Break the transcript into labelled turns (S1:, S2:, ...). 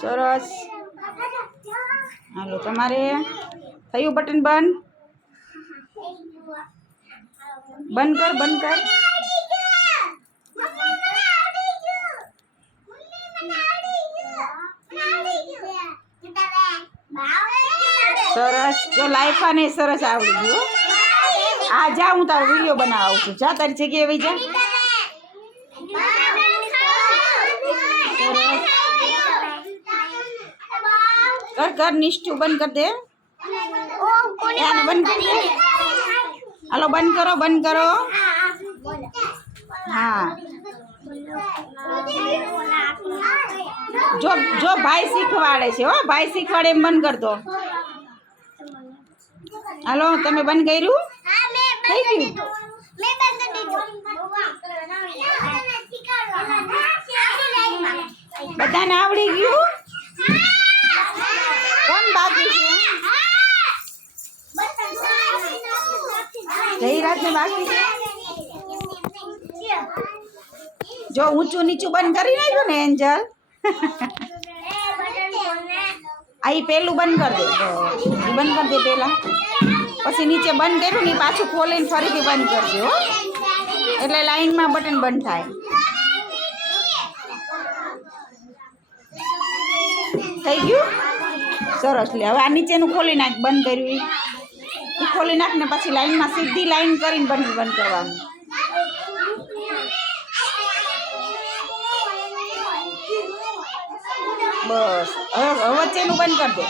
S1: સરસ. હાલો, તમારે થયું બટન બંધ? બંધ કર બંધ કર. સરસ. જો લાઈફા ને સરસ આવડી ગયું. આ જા, હું તારો વીડિયો બનાવું છું. જા, તારી જગ્યાએ જા. કર કર નિષ્ઠુ બંધ કર દે. બંધ કર હાલો બંધ કરો બંધ કરો. હા. જો જો ભાઈ શીખવાડે છે હો ભાઈ શીખવાડે એમ બંધ કરતો હાલો તમે બંધ કર્યું? થઈ ગયું? બધાને આવડી ગયું? જયરાજને બાકી જો ઊંચું નીચું બંધ કરી નાખ્યું ને, એન્જલ. આ એ પેલું બંધ કરી દે. બંધ કરી દે પેલા. પછી નીચે બંધ કર્યું ને પાછું ખોલીને ફરીથી બંધ કરજો એટલે લાઈનમાં બટન બંધ થાય. થઈ ગયું? સરસ. લે, હવે આ નીચેનું ખોલી નાખ, બંધ કર્યું ખોલી નાખીને પછી લાઈનમાં સીધી લાઈન કરીને બંધ બંધ કરવાનું. બસ. હવે વચ્ચેનું બંધ કરી દે.